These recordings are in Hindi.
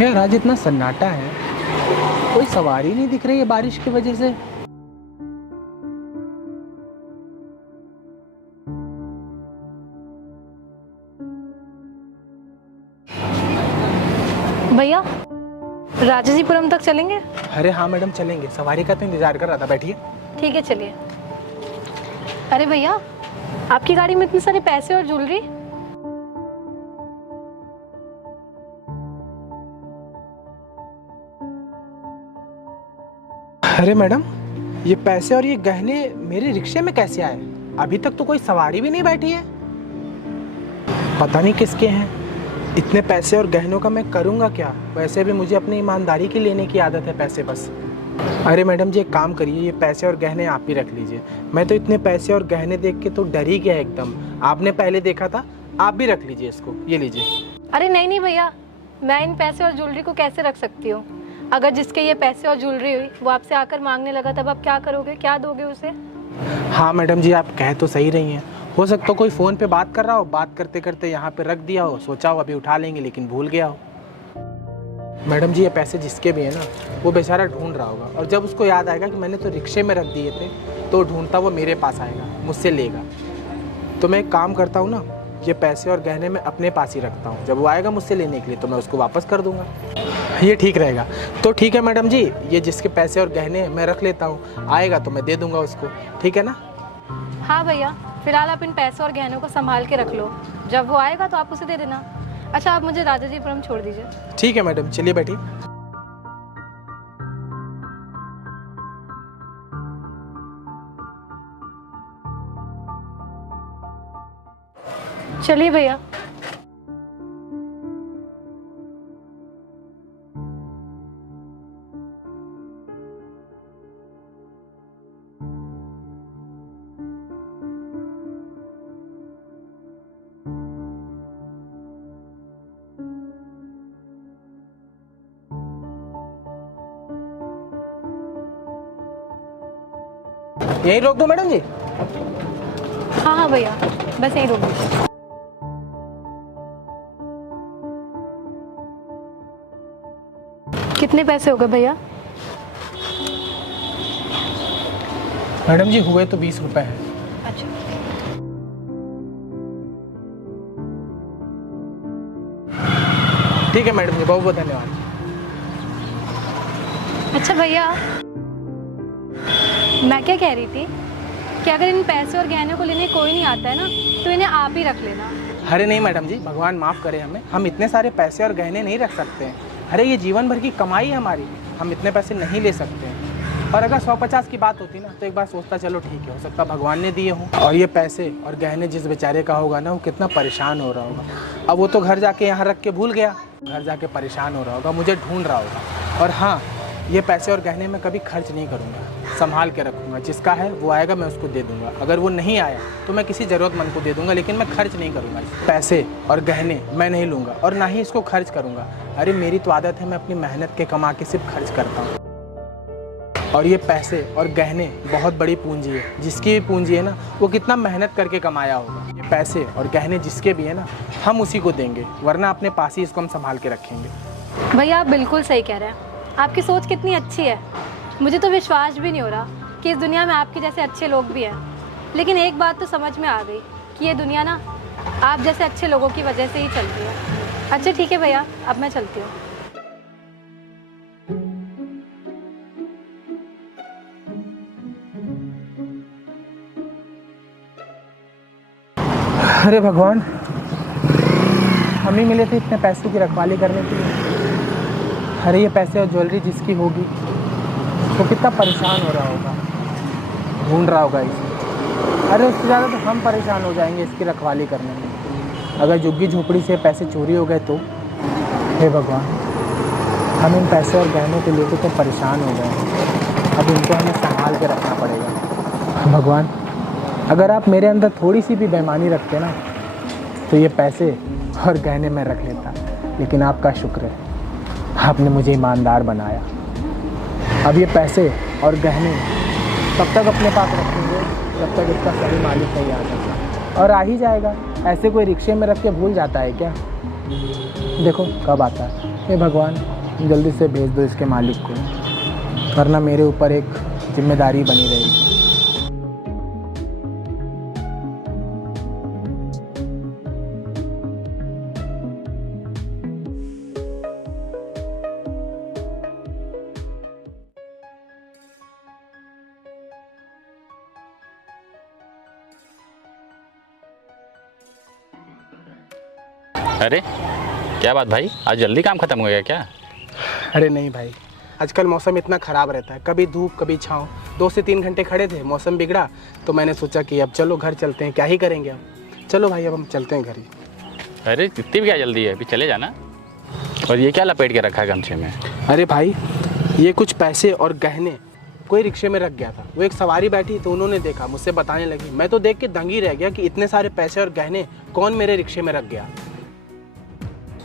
यार आज इतना सन्नाटा है, कोई सवारी नहीं दिख रही है बारिश की वजह से। भैया राजाजीपुरम तक चलेंगे? अरे हाँ मैडम चलेंगे, सवारी का तो इंतजार कर रहा था, बैठिए। ठीक है चलिए। अरे भैया आपकी गाड़ी में इतने सारे पैसे और ज्वेलरी। अरे मैडम ये पैसे और ये गहने मेरे रिक्शे में कैसे आए? अभी तक तो कोई सवारी भी नहीं बैठी है, पता नहीं किसके हैं। इतने पैसे और गहनों का मैं करूँगा क्या? वैसे भी मुझे अपनी ईमानदारी की लेने की आदत है पैसे बस। अरे मैडम जी एक काम करिए, ये पैसे और गहने आप ही रख लीजिए। मैं तो इतने पैसे और गहने देख के तो डर ही गया एकदम। आपने पहले देखा था, आप भी रख लीजिए इसको, ये लीजिए। अरे नहीं नहीं भैया, मैं इन पैसे और ज्वेलरी को कैसे रख सकती हूँ? अगर जिसके ये पैसे और ज्वेलरी हुई वो आपसे आकर मांगने लगा तब आप क्या करोगे, क्या दोगे उसे? हाँ मैडम जी आप कह तो सही रही हैं, हो सकता है कोई फ़ोन पे बात कर रहा हो, बात करते करते यहाँ पे रख दिया हो, सोचा हो अभी उठा लेंगे लेकिन भूल गया हो। मैडम जी ये पैसे जिसके भी हैं ना, वो बेचारा ढूंढ रहा होगा, और जब उसको याद आएगा कि मैंने तो रिक्शे में रख दिए थे तो ढूंढता वो मेरे पास आएगा, मुझसे लेगा। तो मैं एक काम करता हूँ ना, ये पैसे और गहने मैं अपने पास ही रखता हूँ, जब वो आएगा मुझसे लेने के लिए तो मैं उसको वापस कर दूँगा। ये ठीक रहेगा। तो ठीक है मैडम जी, ये जिसके पैसे और गहने मैं रख लेता हूँ, आएगा तो मैं दे दूँगा उसको, ठीक है ना? हाँ भैया फिलहाल आप इन पैसों और गहनों को संभाल के रख लो, जब वो आएगा तो आप उसे दे देना। अच्छा आप मुझे राजाजीपुरम छोड़ दीजिए। ठीक है मैडम, चलिए बैठिए। चलिए भैया। यहीं रोक दो मैडम जी? हाँ हाँ भैया बस यहीं रोक दीजिए। कितने पैसे हो गए भैया? मैडम जी हुए तो 20 रुपए हैं। अच्छा ठीक है मैडम जी, बहुत बहुत धन्यवाद। अच्छा भैया मैं क्या कह रही थी कि अगर इन पैसे और गहनों को लेने कोई नहीं आता है ना तो इन्हें आप ही रख लेना। अरे नहीं मैडम जी, भगवान माफ़ करे हमें, हम इतने सारे पैसे और गहने नहीं रख सकते हैं। अरे ये जीवन भर की कमाई है हमारी, हम इतने पैसे नहीं ले सकते हैं। और अगर 150 की बात होती ना तो एक बार सोचता चलो ठीक है, हो सकता भगवान ने दिए हों। और ये पैसे और गहने जिस बेचारे का होगा ना, वो कितना परेशान हो रहा होगा। अब वो तो घर जाके यहाँ रख के भूल गया, घर जाके परेशान हो रहा होगा, मुझे ढूंढ रहा होगा। और हाँ, ये पैसे और गहने मैं कभी खर्च नहीं करूँगा, संभाल के रखूँगा। जिसका है वो आएगा मैं उसको दे दूँगा, अगर वो नहीं आया तो मैं किसी ज़रूरतमंद को दे दूँगा, लेकिन मैं खर्च नहीं करूँगा। पैसे और गहने मैं नहीं लूँगा और ना ही इसको खर्च करूँगा। अरे मेरी तो आदत है, मैं अपनी मेहनत के कमा के सिर्फ खर्च करता हूँ। और ये पैसे और गहने बहुत बड़ी पूंजी है, जिसकी भी पूंजी है ना वो कितना मेहनत करके कमाया होगा। ये पैसे और गहने जिसके भी है ना, हम उसी को देंगे, वरना अपने पास ही इसको हम संभाल के रखेंगे। भैया आप बिल्कुल सही कह रहे हैं, आपकी सोच कितनी अच्छी है। मुझे तो विश्वास भी नहीं हो रहा कि इस दुनिया में आपके जैसे अच्छे लोग भी हैं। लेकिन एक बात तो समझ में आ गई कि ये दुनिया ना आप जैसे अच्छे लोगों की वजह से ही चलती है। अच्छा ठीक है भैया, अब मैं चलती हूँ। अरे भगवान, हम ही मिले थे इतने पैसों की रखवाली करने के लिए। अरे ये पैसे और ज्वेलरी जिसकी होगी वो कितना परेशान हो रहा होगा, ढूंढ रहा होगा इसे। अरे उससे ज़्यादा तो हम परेशान हो जाएंगे इसकी रखवाली करने में। अगर झुग्गी झोपड़ी से पैसे चोरी हो गए तो हे भगवान, हम इन पैसे और गहनों को लेकर तो परेशान हो गए हैं, अब इनको हमें संभाल के रखना पड़ेगा। भगवान अगर आप मेरे अंदर थोड़ी सी भी बेईमानी रखते ना तो ये पैसे और गहने मैं रख लेता, लेकिन आपका शुक्र है आपने मुझे ईमानदार बनाया। अब ये पैसे और गहने तब तक अपने पास रखेंगे जब तक इसका सही मालिक नहीं आ सकता, और आ ही जाएगा। ऐसे कोई रिक्शे में रख के भूल जाता है क्या? देखो कब आता है। हे भगवान, जल्दी से भेज दो इसके मालिक को, वरना मेरे ऊपर एक जिम्मेदारी बनी रहेगी। अरे क्या बात भाई, आज जल्दी काम खत्म हो गया क्या? अरे नहीं भाई, आजकल मौसम इतना ख़राब रहता है, कभी धूप कभी छाँव। 2 से 3 घंटे खड़े थे, मौसम बिगड़ा तो मैंने सोचा कि अब चलो घर चलते हैं, क्या ही करेंगे अब। चलो भाई, अब हम चलते हैं घर ही। अरे इतनी भी क्या जल्दी है, अभी चले जाना। और ये क्या लपेट के रखा है गमछे में? अरे भाई, ये कुछ पैसे और गहने कोई रिक्शे में रख गया था। वो एक सवारी बैठी तो उन्होंने देखा, मुझसे बताने लगी। मैं तो देख के दंग ही रह गया कि इतने सारे पैसे और गहने कौन मेरे रिक्शे में रख गया।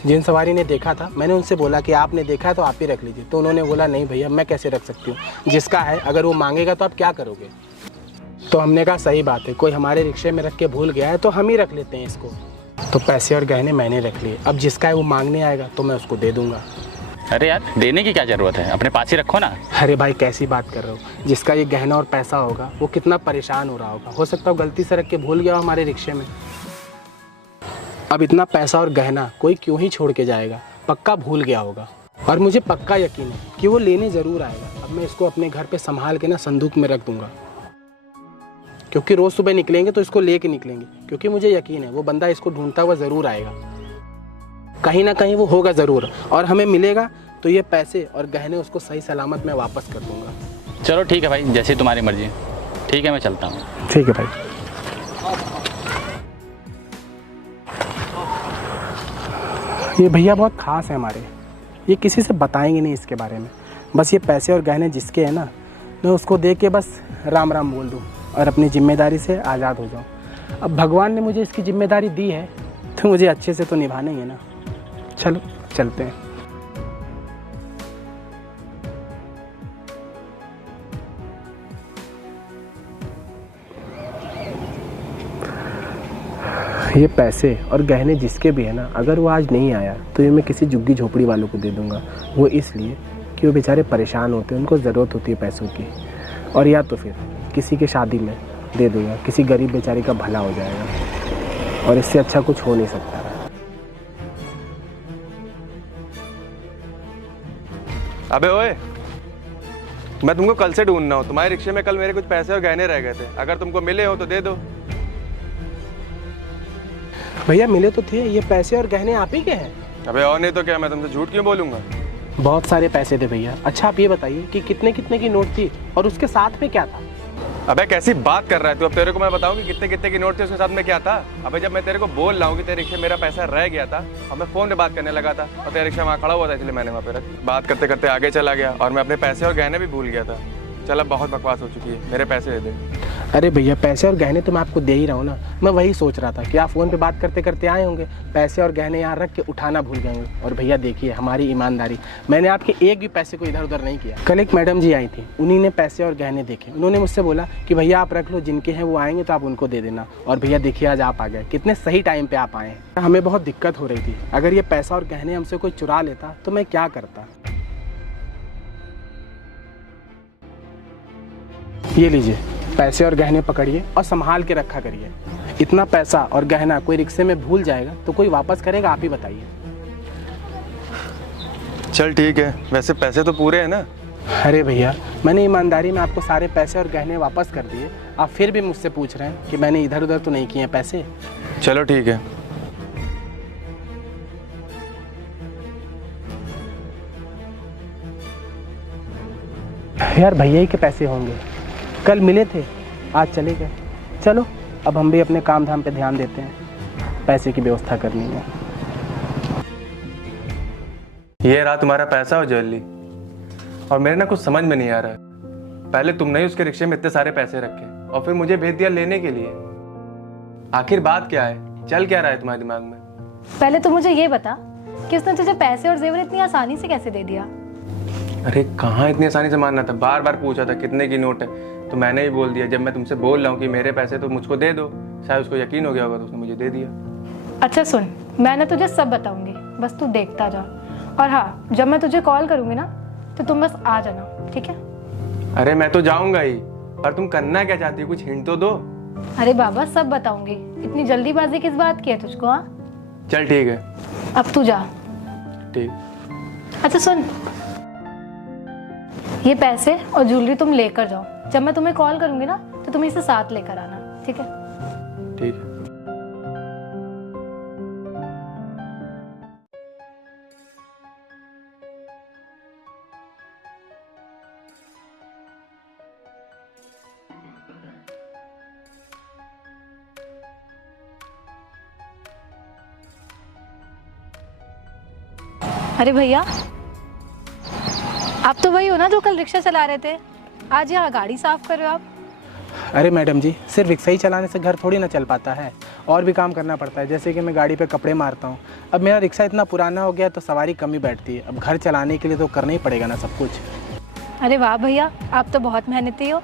जिन सवारी ने देखा था, मैंने उनसे बोला कि आपने देखा तो आप ही रख लीजिए, तो उन्होंने बोला नहीं भैया, मैं कैसे रख सकती हूँ, जिसका है अगर वो मांगेगा तो आप क्या करोगे। तो हमने कहा सही बात है, कोई हमारे रिक्शे में रख के भूल गया है तो हम ही रख लेते हैं इसको। तो पैसे और गहने मैंने रख लिए, अब जिसका है वो मांगने आएगा तो मैं उसको दे दूंगा। अरे यार, देने की क्या ज़रूरत है, अपने पास ही रखो ना। अरे भाई, कैसी बात कर रहे हो, जिसका ये गहना और पैसा होगा वो कितना परेशान हो रहा होगा। हो सकता है गलती से रख के भूल गया हो हमारे रिक्शे में। अब इतना पैसा और गहना कोई क्यों ही छोड़ के जाएगा, पक्का भूल गया होगा। और मुझे पक्का यकीन है कि वो लेने ज़रूर आएगा। अब मैं इसको अपने घर पे संभाल के ना संदूक में रख दूंगा, क्योंकि रोज़ सुबह निकलेंगे तो इसको ले के निकलेंगे, क्योंकि मुझे यकीन है वो बंदा इसको ढूंढता हुआ ज़रूर आएगा। कहीं ना कहीं वो होगा ज़रूर, और हमें मिलेगा तो ये पैसे और गहने उसको सही सलामत मैं वापस कर दूंगा। चलो ठीक है भाई, जैसी तुम्हारी मर्जी। ठीक है, मैं चलता हूँ। ठीक है भाई। ये भैया बहुत ख़ास है हमारे, ये किसी से बताएंगे नहीं इसके बारे में। बस ये पैसे और गहने जिसके हैं ना, मैं उसको दे के बस राम राम बोल दूँ और अपनी जिम्मेदारी से आज़ाद हो जाऊँ। अब भगवान ने मुझे इसकी जिम्मेदारी दी है तो मुझे अच्छे से तो निभाना ही है ना। चलो चलते हैं। ये पैसे और गहने जिसके भी है ना, अगर वो आज नहीं आया तो ये मैं किसी झुग्गी झोपड़ी वालों को दे दूंगा। वो इसलिए कि वो बेचारे परेशान होते हैं, उनको ज़रूरत होती है पैसों की। और या तो फिर किसी के शादी में दे दूंगा, किसी गरीब बेचारे का भला हो जाएगा। और इससे अच्छा कुछ हो नहीं सकता। अबे ओए, मैं तुमको कल से ढूंढ रहा हूँ। तुम्हारे रिक्शे में कल मेरे कुछ पैसे और गहने रह गए थे, अगर तुमको मिले हो तो दे दो। भैया मिले तो थे, ये पैसे और गहने आप ही के हैं? अबे और नहीं तो क्या, मैं तुमसे झूठ क्यों बोलूँगा। बहुत सारे पैसे थे भैया। अच्छा आप ये बताइए कि कितने कितने की नोट थी और उसके साथ में क्या था? अबे कैसी बात कर रहा है तू, अब तेरे को मैं बताऊँ कि कितने कितने की नोट थे, उसके साथ में क्या था। अबे जब मैं तेरे को बोल रहा हूँ कि तेरे रिक्शे मेरा पैसा रह गया था और मैं फ़ोन पे बात करने लगा था और तेरा रिक्शा वहाँ खड़ा हुआ था, इसलिए मैंने वहाँ पे बात करते करते आगे चला गया और मैं अपने पैसे और गहने भी भूल गया था। चल अब बहुत बकवास हो चुकी है, मेरे पैसे दे दे। अरे भैया, पैसे और गहने तो मैं आपको दे ही रहा हूँ ना। मैं वही सोच रहा था कि आप फ़ोन पे बात करते करते आए होंगे, पैसे और गहने यहाँ रख के उठाना भूल गए होंगे। और भैया देखिए हमारी ईमानदारी, मैंने आपके एक भी पैसे को इधर उधर नहीं किया। कल एक मैडम जी आई थी, उन्हीं ने पैसे और गहने देखे। उन्होंने मुझसे बोला कि भैया आप रख लो, जिनके हैं वो आएंगे तो आप उनको दे देना। और भैया देखिए आज आप आ गए, कितने सही टाइम पर आप आए हैं। हमें बहुत दिक्कत हो रही थी, अगर ये पैसा और गहने हमसे कोई चुरा लेता तो मैं क्या करता। ये लीजिए पैसे और गहने पकड़िए और संभाल के रखा करिए। इतना पैसा और गहना कोई रिक्शे में भूल जाएगा तो कोई वापस करेगा, आप ही बताइए। चल ठीक है, वैसे पैसे तो पूरे हैं ना? अरे भैया, मैंने ईमानदारी में आपको सारे पैसे और गहने वापस कर दिए, आप फिर भी मुझसे पूछ रहे हैं कि मैंने इधर उधर तो नहीं किए हैं पैसे। चलो ठीक है। यार भैया ही के पैसे होंगे, कल मिले थे आज चले गए। चलो अब हम भी अपने काम धाम पे ध्यान देते हैं, पैसे की व्यवस्था करनी है। ये रहा तुम्हारा पैसा और ज्वेलरी। और मेरे ना कुछ समझ में नहीं आ रहा है, पहले तुमने ही उसके रिक्शे में इतने सारे पैसे रखे और फिर मुझे भेज दिया लेने के लिए। आखिर बात क्या है, चल क्या रहा है तुम्हारे दिमाग में? पहले तो मुझे ये बता कि उसने तुझे पैसे और जेवर इतनी आसानी से कैसे दे दिया? अरे कहाँ इतनी आसानी से मानना था, बार बार पूछा था कितने की नोट है तो मैंने ही बोल दिया। जब मैं तुमसे बोल रहा हूँ कि मेरे पैसे तो मुझको दे दो, शायद उसको यकीन हो गया होगा तो उसने मुझे दे दिया। अच्छा सुन, मैं ना तुझे सब बताऊंगी, बस तू देखता जा। और हाँ, जब मैं तुझे कॉल करूँगी ना तो तुम बस आ जाना, ठीक है? अरे मैं तो जाऊंगा ही, पर तुम करना क्या चाहती हो, कुछ हिंट तो दो। अरे बाबा सब बताऊंगी, इतनी जल्दीबाजी किस बात की है तुझको? हाँ चल ठीक है। अब तू जा। ठीक। अच्छा सुन, ये पैसे और ज्वेलरी तुम लेकर जाओ। जब मैं तुम्हें कॉल करूंगी ना तो तुम इसे साथ लेकर आना, ठीक है? ठीक है। अरे भैया, आप तो वही हो ना जो कल रिक्शा चला रहे थे? आज यहाँ गाड़ी साफ कर रहे हो आप? अरे मैडम जी, सिर्फ रिक्शा ही चलाने से घर थोड़ी ना चल पाता है, और भी काम करना पड़ता है। जैसे कि मैं गाड़ी पे कपड़े मारता हूँ। अब मेरा रिक्शा इतना पुराना हो गया तो सवारी कम ही बैठती है। अब घर चलाने के लिए तो करना ही पड़ेगा ना सब कुछ। अरे वाह भैया, आप तो बहुत मेहनती हो।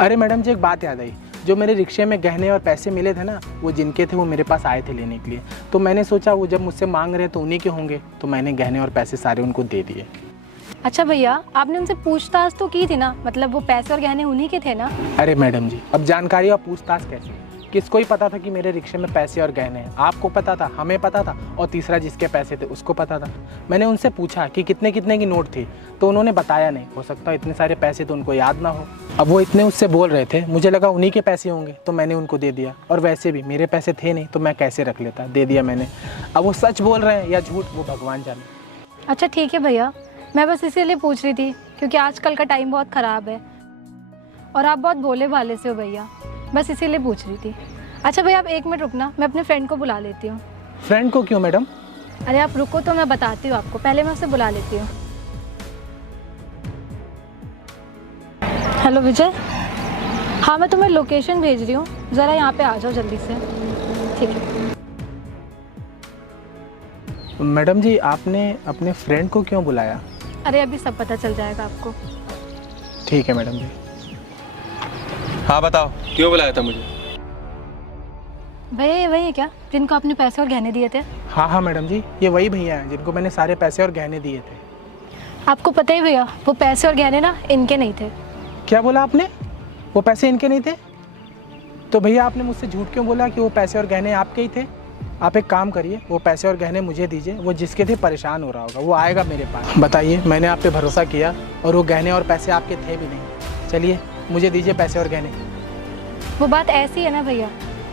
अरे मैडम जी, एक बात याद आई। जो मेरे रिक्शे में गहने और पैसे मिले थे ना, वो जिनके थे वो मेरे पास आए थे लेने के लिए। तो मैंने सोचा वो जब मुझसे मांग रहे हैं तो उन्हीं के होंगे, तो मैंने गहने और पैसे सारे उनको दे दिए। अच्छा भैया, आपने उनसे पूछताछ तो की थी ना? मतलब वो पैसे और गहने उन्हीं के थे ना? अरे मैडम जी, अब जानकारी और पूछताछ कैसे? किसको ही पता था कि मेरे रिक्शे में पैसे और गहने हैं? आपको पता था, हमें पता था, और तीसरा जिसके पैसे थे उसको पता था। मैंने उनसे पूछा कि कितने कितने की नोट थी, तो उन्होंने बताया नहीं। हो सकता है इतने सारे पैसे तो उनको याद ना हो। अब वो इतने उससे बोल रहे थे, मुझे लगा उन्हीं के पैसे होंगे, तो मैंने उनको दे दिया। और वैसे भी मेरे पैसे थे नहीं तो मैं कैसे रख लेता, दे दिया मैंने। अब वो सच बोल रहे हैं या झूठ, वो भगवान जाने। अच्छा ठीक है भैया, मैं बस इसीलिए पूछ रही थी क्योंकि आजकल का टाइम बहुत ख़राब है और आप बहुत भोले भाले से हो भैया, बस इसीलिए पूछ रही थी। अच्छा भैया, आप 1 मिनट रुकना, मैं अपने फ्रेंड को बुला लेती हूँ। फ्रेंड को क्यों मैडम? अरे आप रुको तो मैं बताती हूँ आपको, पहले मैं उसे बुला लेती हूँ। हेलो विजय, हाँ मैं तुम्हें लोकेशन भेज रही हूँ, ज़रा यहाँ पे आ जाओ जल्दी से। ठीक है। मैडम जी, आपने अपने फ्रेंड को क्यों बुलाया? अरे अभी सब पता चल जाएगा आपको। ठीक है मैडम जी। हाँ बताओ, क्यों बुलाया था मुझे? भैया ये वही है क्या जिनको आपने पैसे और गहने दिए थे? हाँ मैडम जी, ये वही भैया हैं जिनको मैंने सारे पैसे और गहने दिए थे। आपको पता ही भैया, वो पैसे और गहने ना इनके नहीं थे। क्या बोला आपने? वो पैसे इनके नहीं थे? तो भैया आपने मुझसे झूठ क्यों बोला कि वो पैसे और गहने आपके ही थे? आप एक काम करिए, वो पैसे और गहने मुझे दीजिए। वो जिसके थे परेशान हो रहा होगा, वो आएगा मेरे पास। बताइए, मैंने आप पे भरोसा किया और वो गहने और पैसे आपके थे भी नहीं। चलिए मुझे दीजिए पैसे और गहने। वो बात ऐसी है ना भैया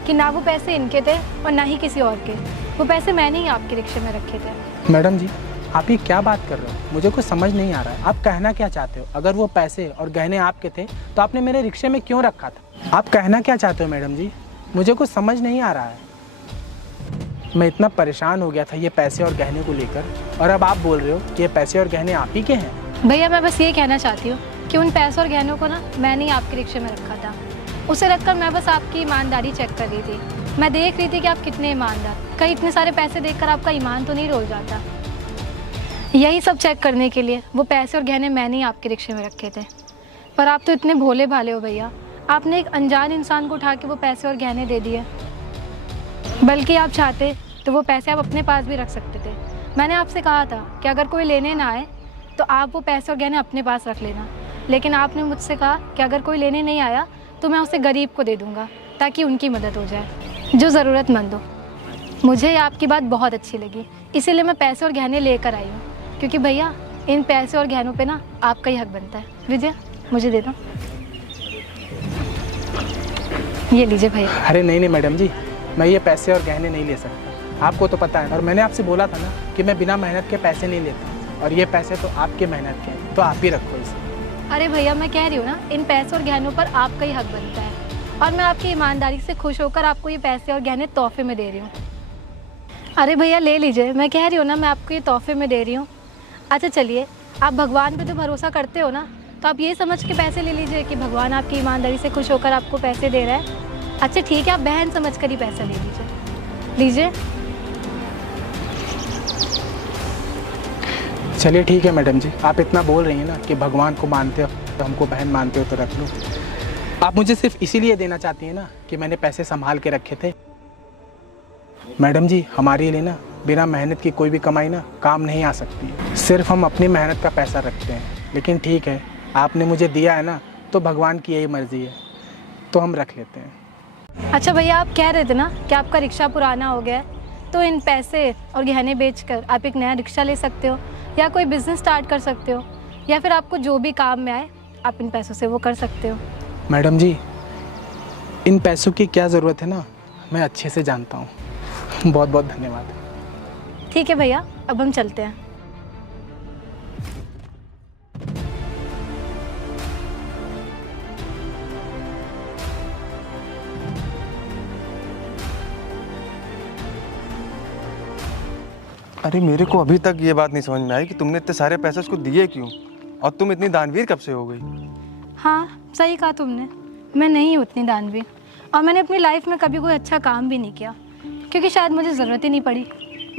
कि ना वो पैसे इनके थे और ना ही किसी और के। वो पैसे मैंने ही आपके रिक्शे में रखे थे। मैडम जी, आप ये क्या बात कर रहे हो? मुझे कुछ समझ नहीं आ रहा है। आप कहना क्या चाहते हो? अगर वो पैसे और गहने आपके थे तो आपने मेरे रिक्शे में क्यों रखा था? आप कहना क्या चाहते हो मैडम जी? मुझे कुछ समझ नहीं आ रहा है। मैं इतना परेशान हो गया था ये पैसे और गहने को लेकर, और अब आप बोल रहे हो कि ये पैसे और गहने आप ही के हैं। भैया मैं बस ये कहना चाहती हूँ कि उन पैसों और गहनों को ना मैंने ही आपके रिक्शे में रखा था। उसे रखकर मैं बस आपकी ईमानदारी चेक कर रही थी। मैं देख रही थी कि आप कितने ईमानदार, कहीं इतने सारे पैसे देखकर आपका ईमान तो नहीं डोल जाता। यही सब चेक करने के लिए वो पैसे और गहने मैंने ही आपके रिक्शे में रखे थे। पर आप तो इतने भोले भाले हो भैया, आपने एक अनजान इंसान को उठा के वो पैसे और गहने दे दिए। बल्कि आप चाहते तो वो पैसे आप अपने पास भी रख सकते थे। मैंने आपसे कहा था कि अगर कोई लेने ना आए तो आप वो पैसे और गहने अपने पास रख लेना, लेकिन आपने मुझसे कहा कि अगर कोई लेने नहीं आया तो मैं उसे गरीब को दे दूँगा ताकि उनकी मदद हो जाए, जो ज़रूरतमंद हो। मुझे आपकी बात बहुत अच्छी लगी, इसीलिए मैं पैसे और गहने लेकर आई हूँ। क्योंकि भैया इन पैसे और गहनों पे ना आपका ही हक बनता है। विजय मुझे दे दो। ये लीजिए भैया। अरे नहीं मैडम जी, मैं ये पैसे और गहने नहीं ले सकता। आपको तो पता है, और मैंने आपसे बोला था ना कि मैं बिना मेहनत के पैसे नहीं लेता, और ये पैसे तो आपके मेहनत के हैं, तो आप ही रखो इसे। अरे भैया मैं कह रही हूँ ना, इन पैसों और गहनों पर आपका ही हक बनता है, और मैं आपकी ईमानदारी से खुश होकर आपको ये पैसे और गहने तोहफे में दे रही हूँ। अरे भैया ले लीजिए, मैं कह रही हूँ ना मैं आपको ये तोहफे में दे रही हूँ। अच्छा चलिए, आप भगवान पे तो भरोसा करते हो ना, तो आप ये समझ के पैसे ले लीजिए कि भगवान आपकी ईमानदारी से खुश होकर आपको पैसे दे रहा है। अच्छा ठीक है, आप बहन समझ कर ही पैसा ले लीजिए। लीजिए। चलिए ठीक है मैडम जी, आप इतना बोल रही हैं ना कि भगवान को मानते हो, तो हमको बहन मानते हो तो रख लो। आप मुझे सिर्फ इसीलिए देना चाहती हैं ना कि मैंने पैसे संभाल के रखे थे। मैडम जी, हमारे लिए ना बिना मेहनत की कोई भी कमाई ना काम नहीं आ सकती। सिर्फ हम अपनी मेहनत का पैसा रखते हैं। लेकिन ठीक है, आपने मुझे दिया है ना, तो भगवान की यही मर्ज़ी है, तो हम रख लेते हैं। अच्छा भैया, आप कह रहे थे ना कि आपका रिक्शा पुराना हो गया है, तो इन पैसे और गहने बेचकर आप एक नया रिक्शा ले सकते हो, या कोई बिज़नेस स्टार्ट कर सकते हो, या फिर आपको जो भी काम में आए आप इन पैसों से वो कर सकते हो। मैडम जी, इन पैसों की क्या ज़रूरत है ना, मैं अच्छे से जानता हूँ। बहुत बहुत धन्यवाद। ठीक है भैया, अब हम चलते हैं। अरे मेरे को अभी तक ये बात नहीं समझ में आई कि तुमने इतने सारे पैसे उसको दिए क्यों, और तुम इतनी दानवीर कब से हो गई? हाँ, सही कहा तुमने, मैं नहीं हूँ उतनी दानवीर, और मैंने अपनी लाइफ में कभी कोई अच्छा काम भी नहीं किया, क्योंकि शायद मुझे ज़रूरत ही नहीं पड़ी।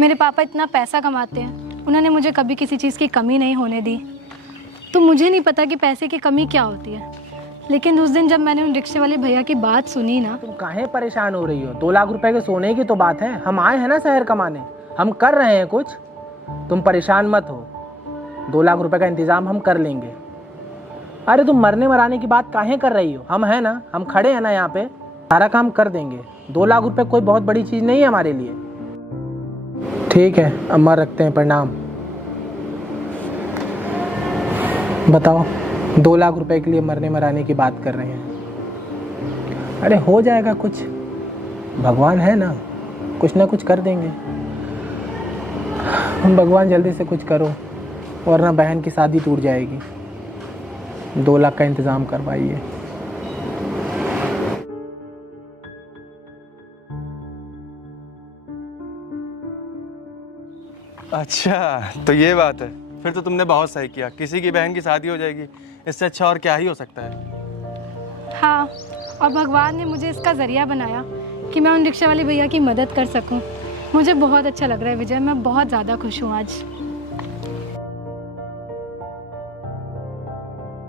मेरे पापा इतना पैसा कमाते हैं, उन्होंने मुझे कभी किसी चीज़ की कमी नहीं होने दी। तो मुझे नहीं पता कि पैसे की कमी क्या होती है, लेकिन उस दिन जब मैंने उन रिक्शे वाले भैया की बात सुनी ना। तुम काहे परेशान हो रही हो? 2 लाख रुपए के सोने की तो बात है। हम आए हैं ना शहर कमाने, हम कर रहे हैं कुछ, तुम परेशान मत हो। 2 लाख रुपए का इंतजाम हम कर लेंगे। अरे तुम मरने मराने की बात काहे कर रही हो? हम हैं ना, हम खड़े हैं ना यहाँ पे, सारा काम कर देंगे। 2 लाख रुपए कोई बहुत बड़ी चीज़ नहीं है हमारे लिए। ठीक है अम्मा, रखते हैं, प्रणाम। बताओ, 2 लाख रुपए के लिए मरने मराने की बात कर रहे हैं? अरे हो जाएगा कुछ, भगवान है ना, कुछ ना कुछ कर देंगे। भगवान जल्दी से कुछ करो, वरना बहन की शादी टूट जाएगी। 2 लाख का इंतज़ाम करवाइए। अच्छा तो ये बात है, फिर तो तुमने बहुत सही किया, किसी की बहन की शादी हो जाएगी, इससे अच्छा और क्या ही हो सकता है। हाँ, और भगवान ने मुझे इसका ज़रिया बनाया कि मैं उन रिक्शा वाले भैया की मदद कर सकूं। मुझे बहुत अच्छा लग रहा है विजय, मैं बहुत ज़्यादा खुश हूँ आज।